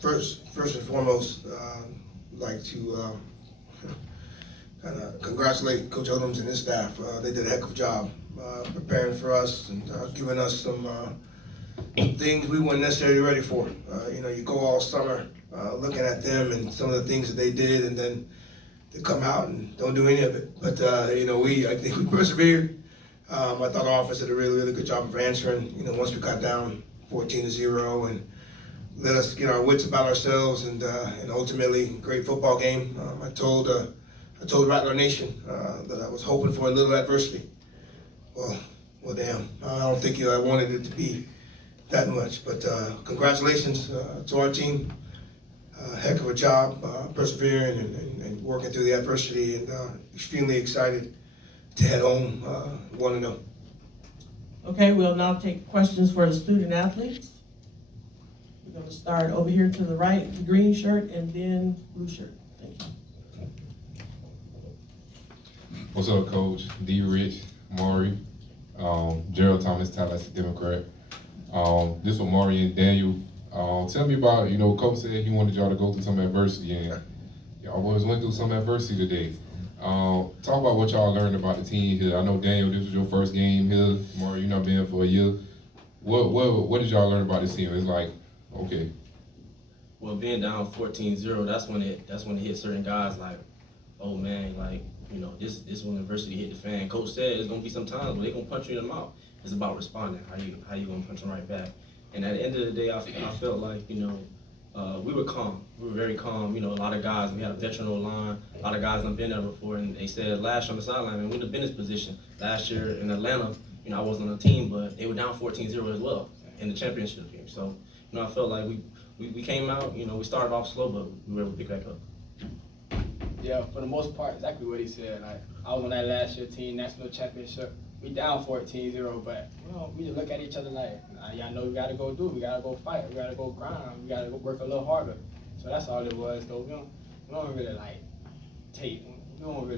First and foremost, like to kind of congratulate Coach Odoms and his staff. They did a heck of a job preparing for us and giving us some things we weren't necessarily ready for. You go all summer looking at them and some of the things that they did, and then they come out and don't do any of it. But I think we persevered. I thought our offense did a really, really good job of answering. Once we got down 14-0 and let us get our wits about ourselves, and ultimately great football game. I told Rattler Nation that I was hoping for a little adversity. Well, damn. I don't think I wanted it to be that much. But congratulations to our team. Heck of a job persevering and working through the adversity, and extremely excited to head home 1-0. Okay, we'll now take questions for the student athletes. We're going to start over here to the right, the green shirt, and then blue shirt. Thank you. What's up, Coach? D. Rich, Maury, Gerald Thomas, Tallahassee Democrat. This was Maury and Daniel. Tell me about, Coach said he wanted y'all to go through some adversity, and y'all boys went through some adversity today. Talk about what y'all learned about the team here. I know, Daniel, this was your first game here. Maury, you've not been here for a year. What did y'all learn about this team? It's like, okay. Well, being down 14-0, that's when it hit certain guys like, oh man, like, this when adversity hit the fan. Coach said there's gonna be some times where they're gonna punch you in the mouth. It's about responding. How you gonna punch them right back? And at the end of the day, I felt like, we were calm. We were very calm. A lot of guys, we had a veteran O-line. A lot of guys done been there before, and they said last year on the sideline, man, we'd have been in this position. Last year in Atlanta, I wasn't on the team, but they were down 14-0 as well in the championship game. So, I felt like we came out, we started off slow, but we were able to pick back up. Yeah, for the most part, exactly what he said. Like, I was on that last year team, national championship. We down 14-0, but we just look at each other like, y'all know we gotta go do it. We gotta go fight. We gotta go grind. We gotta go work a little harder. So that's all it was, though. We don't really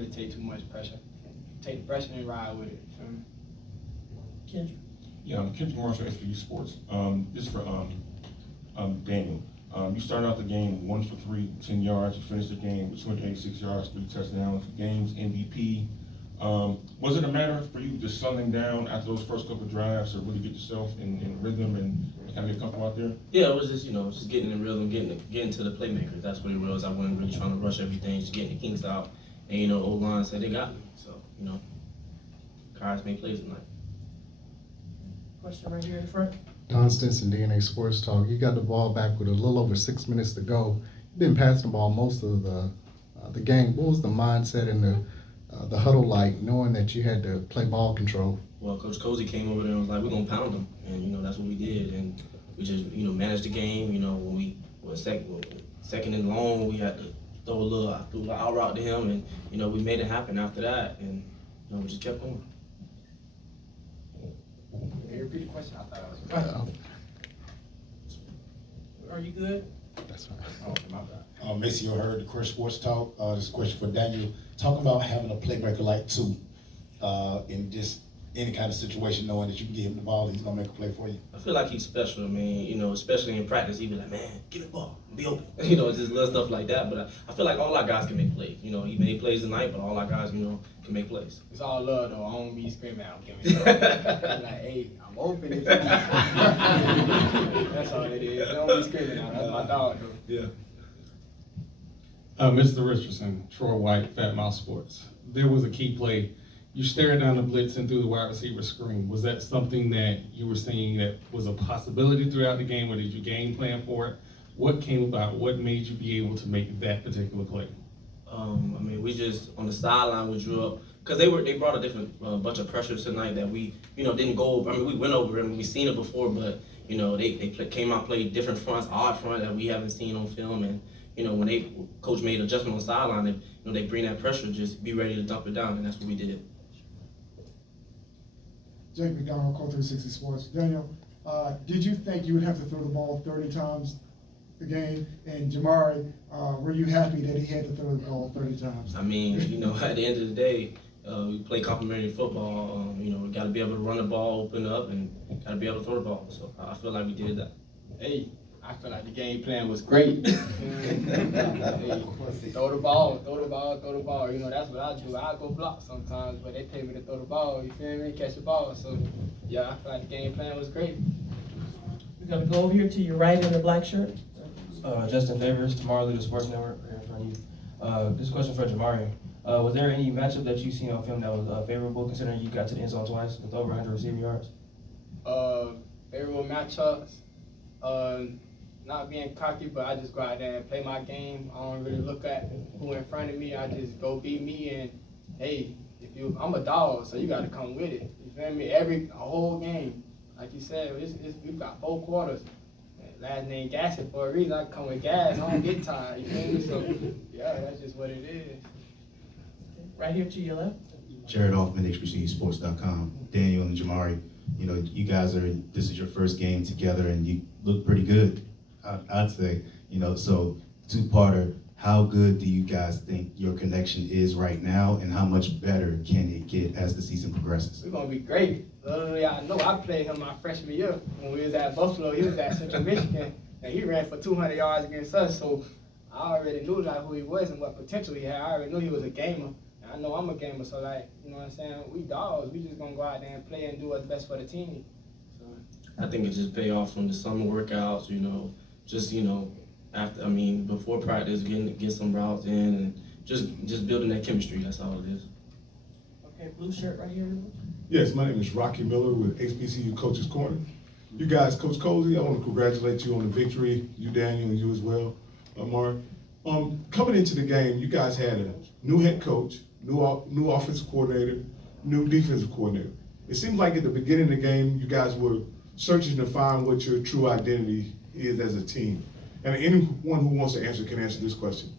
take too much pressure. Take the pressure and ride with it. Kendrick. Yeah, I'm Kendrick Marshall, SWU Sports. This is for Daniel. You started out the game 1 for 3, 10 yards. You finished the game with 286 yards, 3 touchdowns. Game's MVP. Was it a matter for you just settling down after those first couple of drives to really get yourself in rhythm and kind of get comfortable out there? Yeah, it was just, just getting in rhythm, getting to the playmakers. That's what it was. I wasn't really trying to rush everything, just getting the kinks out. And, O-line said they got me. So, Cards make plays tonight. Question right here in front. Don Stinson, DNA Sports Talk. You got the ball back with a little over 6 minutes to go. You've been passing the ball most of the game. What was the mindset and the huddle like, knowing that you had to play ball control? Well, Coach Cozy came over there and was like, we're going to pound them. And, that's what we did. And we just, managed the game. When we were second and long, we had to throw a little out route to him. And, we made it happen after that. And, we just kept going. Can you repeat the question? I thought I was Are you good? That's fine. Oh, my bad. Macy, you heard the Chris Sports Talk. This is a question for Daniel. Talk about having a playmaker like two in just any kind of situation, knowing that you can give him the ball and he's going to make a play for you. I feel like he's special. I mean, especially in practice, he'd be like, man, give me the ball, be open. Just little stuff like that. But I feel like all our guys can make plays. He made plays tonight, but all our guys, can make plays. It's all love, though. I don't be screaming at him. Give me I'm like, hey, I'm open. If That's all it is. I don't be screaming at him. That's my dog, though. Yeah. Mr. Richardson, Troy White, Fat Mouth Sports. There was a key play. You stared down the blitz and through the wide receiver screen. Was that something that you were seeing that was a possibility throughout the game, or did you game plan for it? What came about? What made you be able to make that particular play? We just, on the sideline, we drew up, because they brought a different bunch of pressures tonight that we, didn't go over. We went over it, we've seen it before, but, they came out, played different fronts, odd front that we haven't seen on film, and, when coach made adjustment on the sideline, they bring that pressure, just be ready to dump it down, and that's what we did. Jake McDonald, Call 360 Sports. Daniel, did you think you would have to throw the ball 30 times a game? And Jamari, were you happy that he had to throw the ball 30 times? At the end of the day, we play complementary football. We got to be able to run the ball, open up, and got to be able to throw the ball. So I feel like we did that. Hey, I feel like the game plan was great. Hey, throw the ball. You know, that's what I do. I go block sometimes, but they pay me to throw the ball. You feel me? Catch the ball. So, yeah, I feel like the game plan was great. We're gonna go over here to your right in the black shirt. Justin Favors, Tomorrow Leader Sports Network, right in front of you. This question for Jamari. Was there any matchup that you've seen on film that was favorable, considering you got to the end zone twice with over 100 receiving yards? Favorable matchups. Not being cocky, but I just go out there and play my game. I don't really look at who in front of me. I just go beat me, and hey, I'm a dog, so you got to come with it. You feel me? A whole game, like you said, we've got 4 quarters. Last name Gassett for a reason. I come with gas. I don't get tired. You feel me? So yeah, that's just what it is. Right here to your left. Jared Hoffman, HBCUsports.com. Daniel and Jamari, you know, you guys this is your first game together and you look pretty good, I'd say. You know, so 2-parter, how good do you guys think your connection is right now and how much better can it get as the season progresses? We're going to be great. Literally, I know I played him my freshman year. When we was at Buffalo, he was at Central Michigan, and he ran for 200 yards against us, so I already knew like who he was and what potential he had. I already knew he was a gamer. I know I'm a gamer, so like, you know what I'm saying? We dogs. We just gonna go out there and play and do what's best for the team. So I think it just pay off from the summer workouts, you know, just, you know, before practice, get some routes in and just building that chemistry. That's all it is. Okay, blue shirt right here. Yes, my name is Rocky Miller with HBCU Coach's Corner. You guys, Coach Cozy, I want to congratulate you on the victory, you, Daniel, and you as well, Mark. Coming into the game, you guys had a new head coach, new offensive coordinator, new defensive coordinator. It seems like at the beginning of the game, you guys were searching to find what your true identity is as a team. And anyone who wants to answer can answer this question.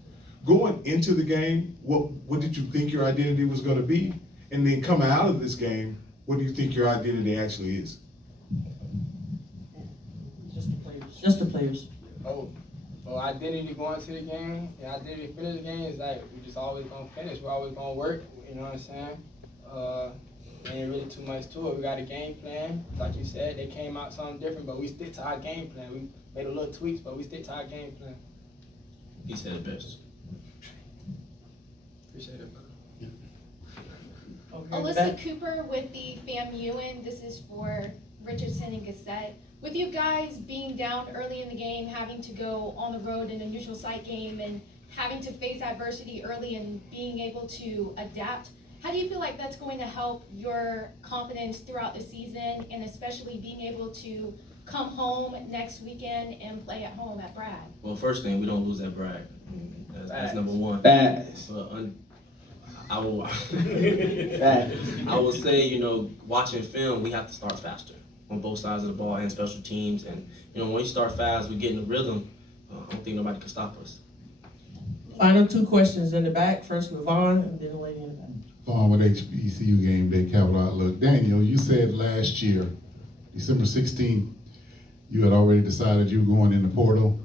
Going into the game, what did you think your identity was going to be? And then coming out of this game, what do you think your identity actually is? Just the players. Just the players. Oh, identity going to the game and identity finish the game is like we just always gonna finish. We're always gonna work. You know what I'm saying? Ain't really too much to it. We got a game plan. Like you said, they came out something different, but we stick to our game plan. We made a little tweaks, but we stick to our game plan. He said it best. Appreciate it, brother. Okay, Alyssa back. Cooper with the FAMU, and this is for Richardson and Gassett. With you guys being down early in the game, having to go on the road in a neutral site game, and having to face adversity early and being able to adapt, how do you feel like that's going to help your confidence throughout the season, and especially being able to come home next weekend and play at home at Bragg? Well, first thing, we don't lose at Bragg. That's number one. Fast. But I will Fast. I will say, you know, watching film, we have to start faster on both sides of the ball and special teams. And, you know, when you start fast, we get in the rhythm. I don't think nobody can stop us. Final 2 questions in the back. First with Vaughn, and then the lady in the back. Vaughn with HBCU Game Day Capital Outlook. Daniel, you said last year, December 16th, you had already decided you were going in the portal,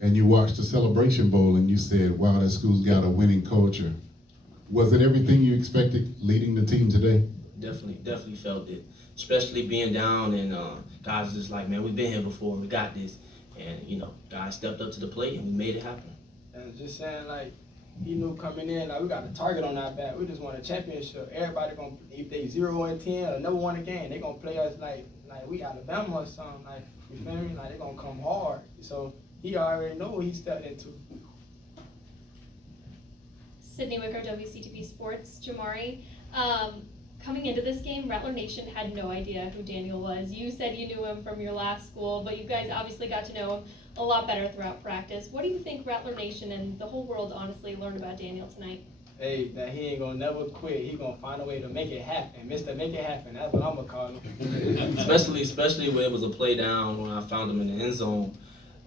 and you watched the Celebration Bowl, and you said, wow, that school's got a winning culture. Was it everything you expected leading the team today? Definitely felt it. Especially being down and guys are just like, man, we've been here before, we got this. And, you know, guys stepped up to the plate and we made it happen. And just saying, like, he knew coming in, like, we got a target on our back. We just won a championship. Everybody gonna, if they 0-10 or never won a game, they gonna play us like we Alabama or something. Like, you feel me? Like, they gonna come hard. So he already know what he stepped into. Sydney Wicker, WCTV Sports. Jamari, coming into this game, Rattler Nation had no idea who Daniel was. You said you knew him from your last school, but you guys obviously got to know him a lot better throughout practice. What do you think Rattler Nation and the whole world honestly learned about Daniel tonight? Hey, that he ain't gonna never quit. He gonna find a way to make it happen. Mr. Make It Happen. That's what I'm gonna call him. especially when it was a play down, when I found him in the end zone.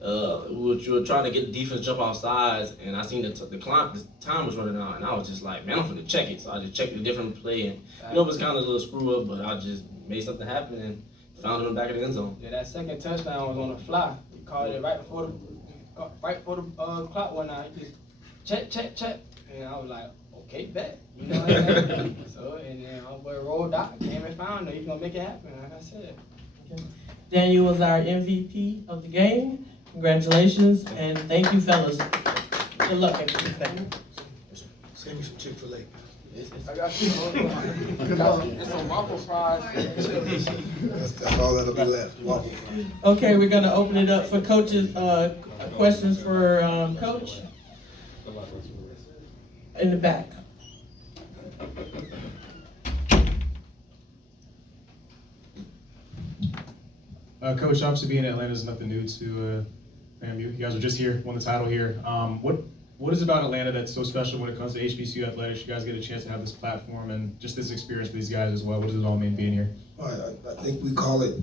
We were trying to get the defense jump off sides, and I seen the time was running out, and I was just like, man, I'm finna check it. So I just checked a different play, and you know, it was kind of a little screw up, but I just made something happen and found him in the back of the end zone. Yeah, that second touchdown was on the fly. He called it right before the clock went out. He just check, and I was like, okay, bet. You know what I mean? So, and then our boy rolled out, came and found him. He's gonna make it happen, like I said. Okay. Daniel was our MVP of the game. Congratulations, and thank you, fellas. Good luck at everything. Send me some Chick-fil-A. I got you. Good luck. It's a waffle fries. That's all that'll be left, waffle fries. Okay, we're gonna open it up for coaches, questions for, Coach. In the back. Coach, obviously being in Atlanta is nothing new to FAMU. You guys were just here, won the title here. What is it about Atlanta that's so special when it comes to HBCU athletics? You guys get a chance to have this platform and just this experience for these guys as well. What does it all mean being here? I think we call it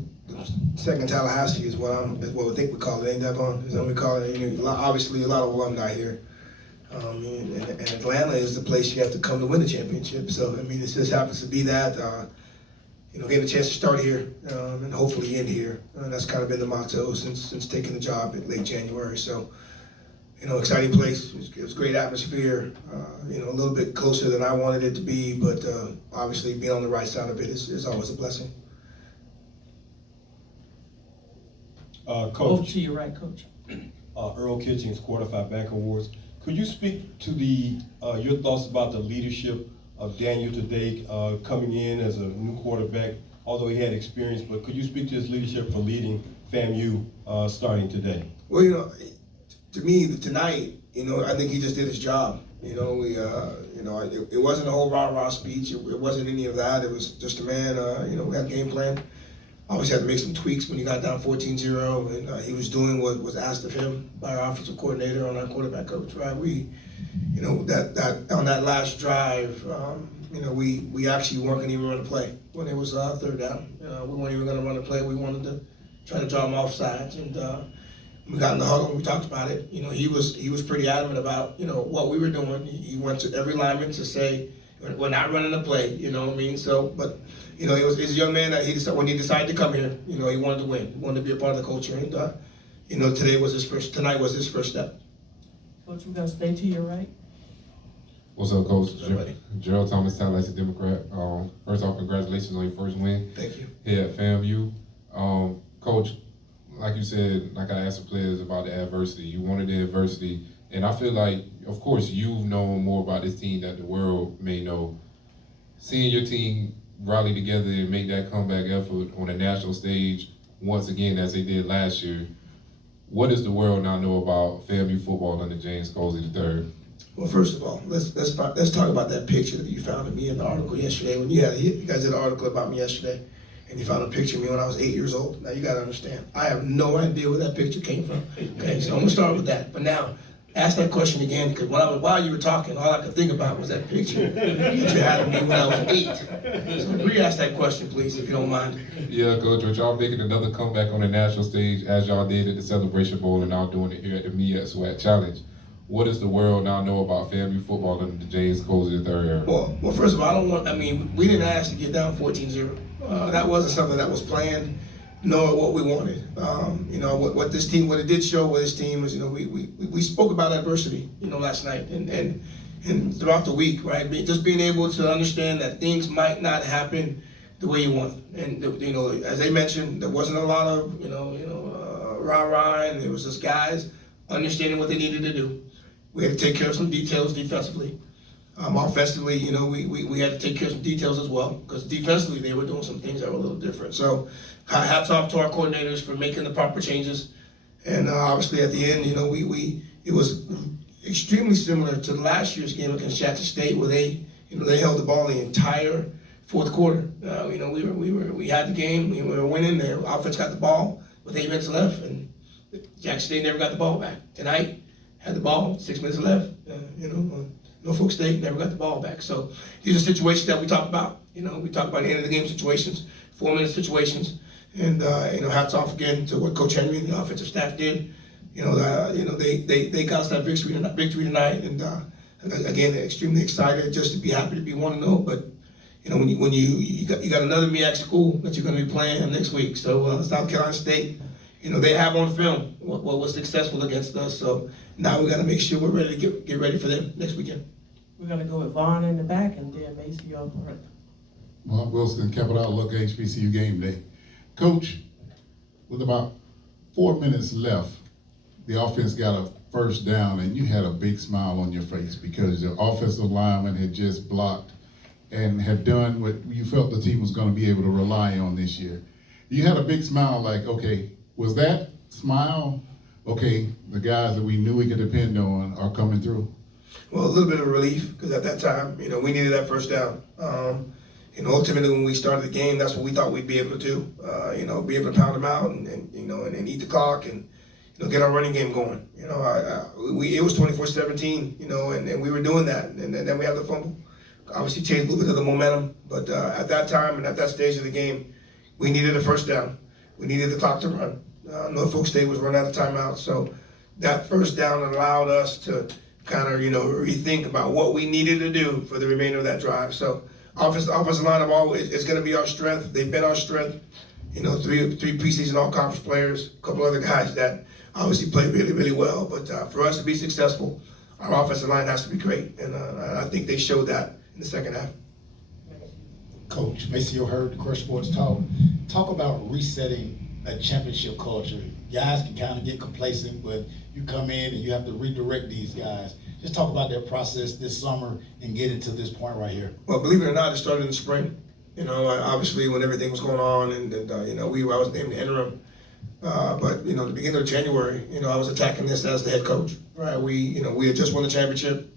second Tallahassee is what we think we call it. Ain't that fun? Is that what we call it? You know, obviously a lot of alumni here. And Atlanta is the place you have to come to win the championship. So I mean, it just happens to be that. You know, getting a chance to start here and hopefully end here. That's kind of been the motto since taking the job in late January. So, you know, exciting place. It was great atmosphere. You know, a little bit closer than I wanted it to be, but obviously being on the right side of it is always a blessing. Over Coach, to your right, Coach. Earl Kitchings, Quarterfinal Bank Awards. Could you speak to your thoughts about the leadership of Daniel today, coming in as a new quarterback, although he had experience, but could you speak to his leadership for leading FAMU starting today? Well, you know, to me tonight, you know, I think he just did his job. You know, it wasn't a whole rah-rah speech. It wasn't any of that. It was just a man. You know, we had a game plan. Obviously had to make some tweaks when he got down 14-0, and he was doing what was asked of him by our offensive coordinator and our quarterback coach. Right? You know, that on that last drive, you know, we actually weren't gonna even run a play when it was third down. We weren't even gonna run a play. We wanted to try to draw them off sides, and we got in the huddle and we talked about it. You know, he was pretty adamant about, you know, what we were doing. He went to every lineman to say, we're not running a play. You know what I mean? So, but you know, he's a young man that when he decided to come here, you know, he wanted to win. He wanted to be a part of the culture, and you know, tonight was his first step. Coach, we're gonna stay to your right. What's up, Coach? Gerald Thomas, Tallahassee Democrat. First off, congratulations on your first win. Thank you. Here at FAMU. Coach, like you said, like I asked the players about the adversity. You wanted the adversity, and I feel like, of course, you've known more about this team that the world may know. Seeing your team rally together and make that comeback effort on a national stage once again as they did last year, what does the world now know about FAMU football under James Colsey III? Well, first of all, let's talk about that picture that you found of me in the article yesterday. When you guys did an article about me yesterday, and you found a picture of me when I was 8 years old. Now you got to understand, I have no idea where that picture came from. Okay, so I'm gonna start with that. But now, ask that question again, because while you were talking, all I could think about was that picture that you had of me when I was 8. So re-ask that question, please, if you don't mind. Yeah, Coach, but y'all making another comeback on the national stage as y'all did at the Celebration Bowl and now doing it here at the MEAC SWAC Challenge. What does the world now know about FAMU football under the James Colsey III era? Well, first of all, we didn't ask to get down 14-0. That wasn't something that was planned, nor what we wanted. You know, what it did show with this team is, you know, we spoke about adversity, you know, last night and throughout the week, right? Just being able to understand that things might not happen the way you want. And, you know, as they mentioned, there wasn't a lot of, rah-rah, and it was just guys understanding what they needed to do. We had to take care of some details defensively. Offensively, you know, we had to take care of some details as well, because defensively they were doing some things that were a little different. So hats off to our coordinators for making the proper changes. And obviously at the end, you know, it was extremely similar to last year's game against Jackson State, where they held the ball the entire fourth quarter. You know, we had the game, we were winning. Their offense got the ball with 8 minutes left, and Jackson State never got the ball back. Tonight, had the ball, 6 minutes left. Norfolk State never got the ball back. So these are situations that we talk about. You know, we talk about end of the game situations, 4-minute situations, and hats off again to what Coach Henry and the offensive staff did. They got us that victory tonight, and again, extremely excited just to be happy to be 1-0. But you know, when you got another MEAC school that you're going to be playing next week. So South Carolina State. You know, they have on film what was successful against us. So now we got to make sure we're ready to get ready for them next weekend. We're going to go with Vaughn in the back and then Macy on the right. Mark Wilson, Capital Outlook HBCU Game Day. Coach, with about 4 minutes left, the offense got a first down and you had a big smile on your face because your offensive lineman had just blocked and had done what you felt the team was going to be able to rely on this year. You had a big smile like, okay, was that smile, okay, the guys that we knew we could depend on are coming through? Well, a little bit of relief, because at that time, we needed that first down. Ultimately, when we started the game, that's what we thought we'd be able to do. Be able to pound them out and eat the clock and get our running game going. It was 24-17, and we were doing that, and then we had the fumble. Obviously, changed a little bit of the momentum, but at that time and at that stage of the game, we needed a first down. We needed the clock to run. Norfolk State was running out of timeout, so that first down allowed us to kind of rethink about what we needed to do for the remainder of that drive. So offensive line is going to be our strength. They've been our strength. Three preseason all-conference players, a couple other guys that obviously played really, really well. But for us to be successful, our offensive line has to be great, and I think they showed that in the second half. Coach, Maceo heard the Crush Sports Talk. Talk about resetting a championship culture. Guys can kind of get complacent, but you come in and you have to redirect these guys. Just talk about that process this summer and get it to this point right here. Well, believe it or not, it started in the spring. Obviously when everything was going on, and I was named the interim. But the beginning of January, I was attacking this as the head coach. Right? We had just won the championship.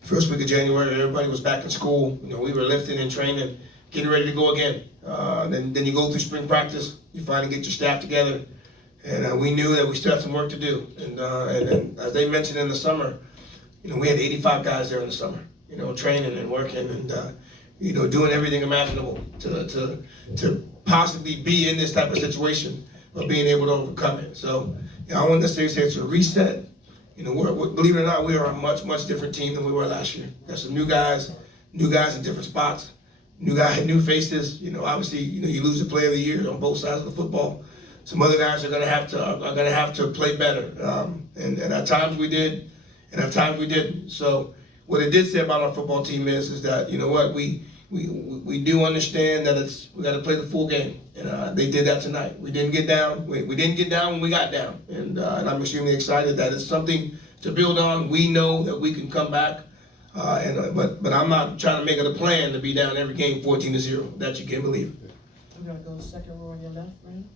First week of January, everybody was back in school. We were lifting and training, getting ready to go again. Then you go through spring practice. You finally get your staff together, and we knew that we still had some work to do. And as they mentioned in the summer, we had 85 guys there in the summer, training and working and doing everything imaginable to possibly be in this type of situation, but being able to overcome it. So I wouldn't necessarily say it's a reset. Believe it or not, we are a much, much different team than we were last year. Got some new guys in different spots, new faces. Obviously, you lose the player of the year on both sides of the football. Some other guys are gonna have to play better. And at times we did, and at times we didn't. So what it did say about our football team is that we do understand that we got to play the full game, and they did that tonight. We didn't get down. We didn't get down when we got down, and I'm extremely excited that it's something to build on. We know that we can come back, but I'm not trying to make it a plan to be down every game 14-0. That you can believe. We're gonna go second row on your left, Brandon.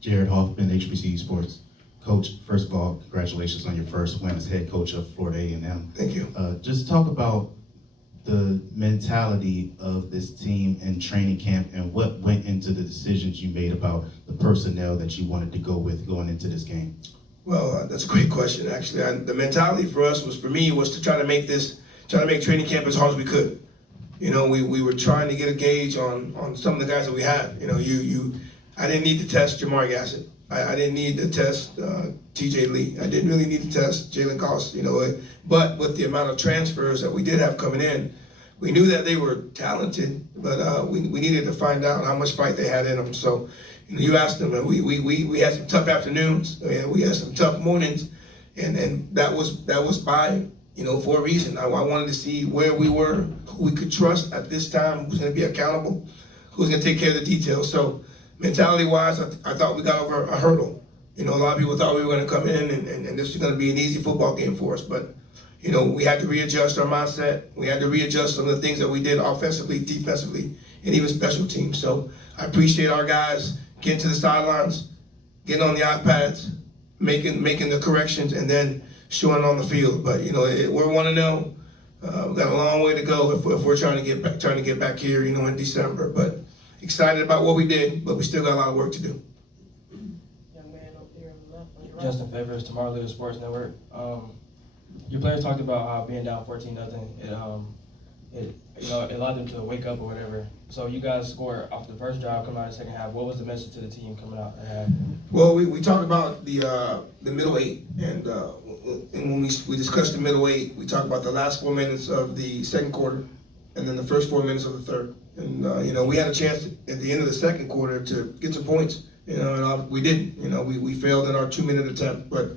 Jared Hoffman, HBCU Sports. Coach, first of all, congratulations on your first win as head coach of Florida A&M. Thank you. Just talk about the mentality of this team in training camp and what went into the decisions you made about the personnel that you wanted to go with going into this game. Well, that's a great question, actually. The mentality for us was to try to make training camp as hard as we could. We were trying to get a gauge on some of the guys that we had. I didn't need to test Jamar Gassett. I didn't need to test TJ Lee. I didn't really need to test Jalen Goss, but with the amount of transfers that we did have coming in, we knew that they were talented, but we needed to find out how much fight they had in them. So you asked them, and we had some tough afternoons, we had some tough mornings, and that was by for a reason. I wanted to see where we were, who we could trust at this time, who's going to be accountable, who's going to take care of the details. So mentality-wise, I thought we got over a hurdle. A lot of people thought we were going to come in and this was going to be an easy football game for us. But, we had to readjust our mindset. We had to readjust some of the things that we did offensively, defensively, and even special teams. So I appreciate our guys getting to the sidelines, getting on the iPads, making the corrections, and then showing on the field. But, we're 1-0. We've got a long way to go if we're trying to get back here, in December. But excited about what we did, but we still got a lot of work to do. Young man up there on the left, on your right. Justin Favors, Tomorrow Leader Sports Network. Your players talked about how being down 14-0, it allowed them to wake up or whatever. So you guys scored off the first drive, coming out of the second half. What was the message to the team coming out at half? Well, we talked about the middle eight, and when we discussed the middle eight, we talked about the last 4 minutes of the second quarter, and then the first 4 minutes of the third. And we had a chance at the end of the second quarter to get some points, and we didn't. We failed in our 2-minute attempt. But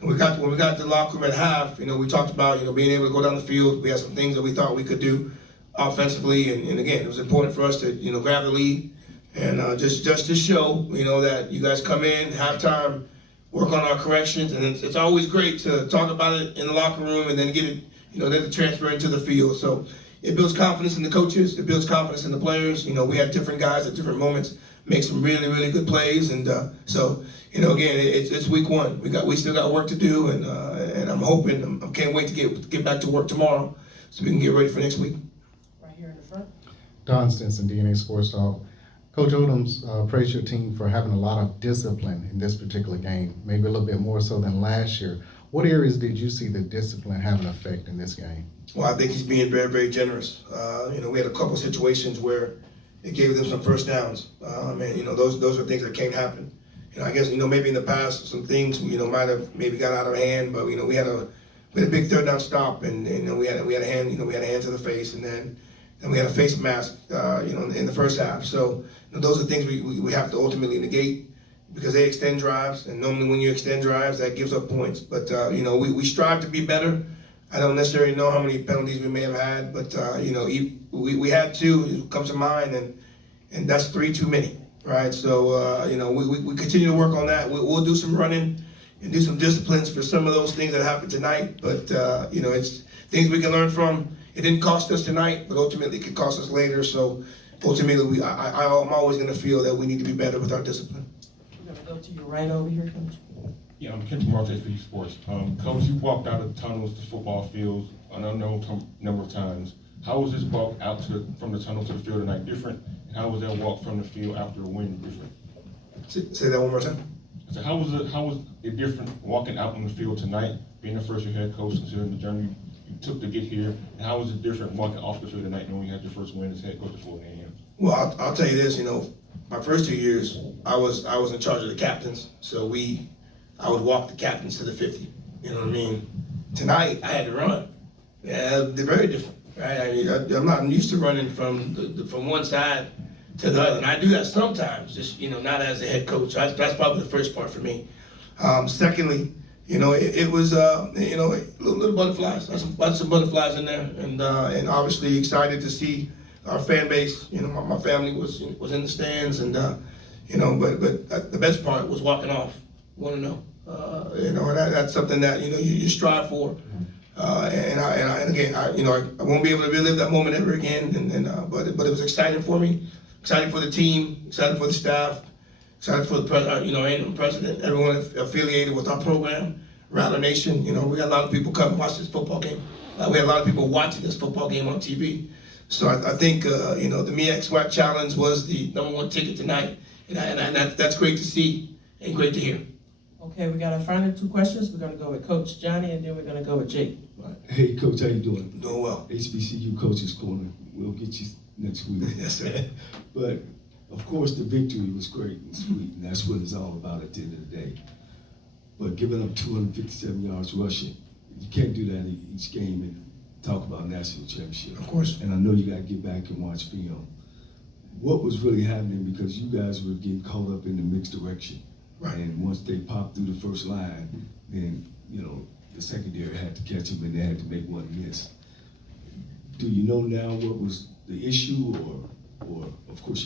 when we got to the locker room at half, we talked about being able to go down the field. We had some things that we thought we could do offensively, and again, it was important for us to grab the lead and just to show that you guys come in halftime work on our corrections, and it's always great to talk about it in the locker room and then get it, then to transfer into the field. So it builds confidence in the coaches, it builds confidence in the players. We had different guys at different moments make some really, really good plays, and so again, it's week one. We still got work to do, and I'm hoping, I can't wait to get back to work tomorrow so we can get ready for next week. Right here in the front. Don Stinson, DNA Sports Talk. Coach Odoms praised your team for having a lot of discipline in this particular game, maybe a little bit more so than last year. What areas did you see the discipline have an effect in this game? Well, I think he's being very, very generous. We had a couple situations where it gave them some first downs. Those are things that can't happen. I guess, maybe in the past, some things, might have maybe got out of hand, but, we had a big third down stop, and, we had a hand to the face, and then we had a face mask, in the first half. So, those are things we have to ultimately negate because they extend drives, and normally when you extend drives, that gives up points. But, we strive to be better. I don't necessarily know how many penalties we may have had, but, we had two, it comes to mind, and that's 3 too many. Right, so we continue to work on that. We'll do some running and do some disciplines for some of those things that happened tonight. But it's things we can learn from. It didn't cost us tonight, but ultimately it could cost us later. So ultimately, I'm always going to feel that we need to be better with our discipline. We're going to go to your right over here, Coach. Yeah, I'm Ken March, HBCU Sports. Coach, you walked out of the tunnels to football fields an unknown number of times. How was this walk out from the tunnel to the field tonight different? And how was that walk from the field after a win different? Say that one more time. So how was it different walking out on the field tonight, being the first year head coach, considering the journey you took to get here? And how was it different walking off the field tonight knowing you had your first win as head coach at Florida A&M? Well, I'll tell you this. My first 2 years, I was in charge of the captains. So I would walk the captains to the 50. You know what I mean? Tonight, I had to run. Yeah, they're very different. Right, I'm not used to running from one side to the other, and I do that sometimes. Just not as a head coach. That's probably the first part for me. Secondly, it was little butterflies. There's some butterflies in there, and obviously excited to see our fan base. My family was in the stands, and but the best part was walking off 1-0. That's something that you strive for. And again, I won't be able to relive that moment ever again. But it was exciting for me, exciting for the team, excited for the staff, excited for the president, everyone affiliated with our program, Rattler Nation. We got a lot of people come watch this football game. We had a lot of people watching this football game on TV. So I think the MEAC SWAC Challenge was the #1 ticket tonight, and that's great to see and great to hear. Okay, we got our final 2 questions. We're going to go with Coach Johnny, and then we're going to go with Jake. Hey, Coach, how you doing? Doing well. HBCU Coaches Corner. We'll get you next week. Yes, sir. But, of course, the victory was great and sweet, and that's what it's all about at the end of the day. But giving up 257 yards rushing, you can't do that in each game and talk about national championship. Of course. And I know you got to get back and watch film. What was really happening, because you guys were getting caught up in the mixed direction. Right. And once they popped through the first line, then, the secondary had to catch them and they had to make one miss. Do you know now what was the issue, or of course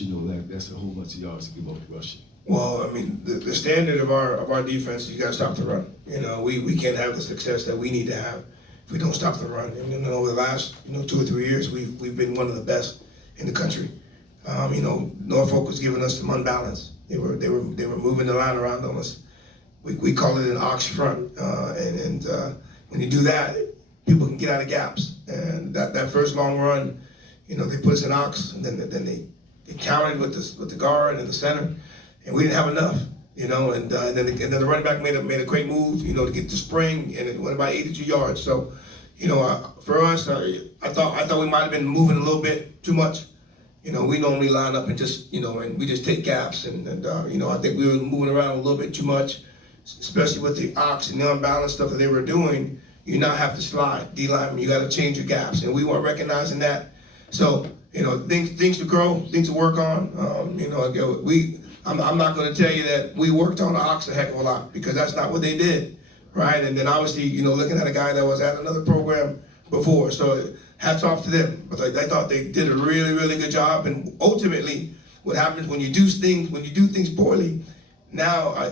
that's a whole bunch of yards to give up rushing? Well, the standard of our defense, you got to stop the run. We can't have the success that we need to have if we don't stop the run. And over the last 2 or 3 years, we've been one of the best in the country. Norfolk was giving us some unbalance. They were moving the line around on us. We call it an ox front, and when you do that, people can get out of gaps. And that first long run, they put us in ox, and then they counted with the guard and the center, and we didn't have enough. And then the running back made a great move, to get the spring, and it went about 82 yards. So, for us, I thought we might have been moving a little bit too much. We normally line up and just, and we just take gaps, and I think we were moving around a little bit too much, especially with the ox and the unbalanced stuff that they were doing. You now have to slide, D-lineman, you got to change your gaps, and we weren't recognizing that. So, things to grow, things to work on. I'm not going to tell you that we worked on the ox a heck of a lot, because that's not what they did, right? And then obviously, looking at a guy that was at another program before, so hats off to them. But I thought they did a really, really good job. And ultimately, what happens when you do things poorly, now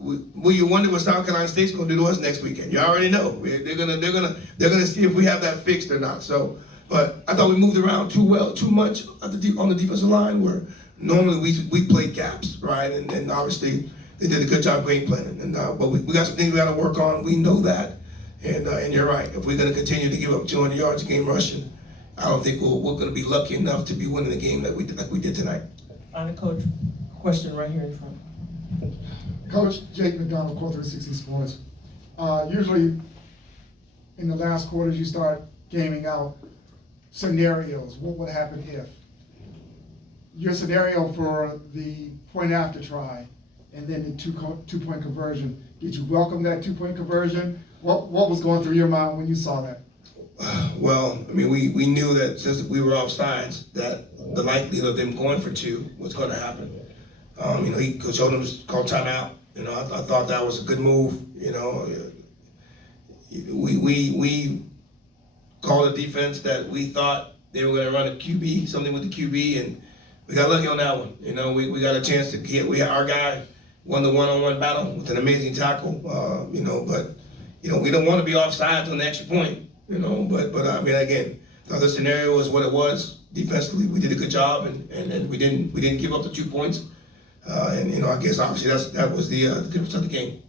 you wonder what South Carolina State's going to do to us next weekend? You already know. They're gonna see if we have that fixed or not. So, but I thought we moved around too much on the defensive line, where normally we play gaps, right? And obviously they did a good job game planning. And but we got some things we got to work on. We know that, and you're right. If we're going to continue to give up 200 yards a game rushing, I don't think we're going to be lucky enough to be winning the game like we did tonight. Final coach, question right here in front. Coach Jake McDonald, Core 360 Sports. Usually in the last quarters, you start gaming out scenarios. What would happen if? Your scenario for the point after try and then the two-point conversion. Did you welcome that 2-point conversion? What was going through your mind when you saw that? Well, I mean, we knew that since we were offsides, that the likelihood of them going for 2 was going to happen. Coach Odom called timeout. I thought that was a good move. We called a defense that we thought they were going to run a QB, something with the QB, and we got lucky on that one. We got a chance to get. Our guy won the one-on-one battle with an amazing tackle. But we don't want to be offsides on the extra point. But I mean, again, the other scenario was what it was. Defensively, we did a good job, and we didn't give up the 2 points. I guess obviously that was the difference of the game.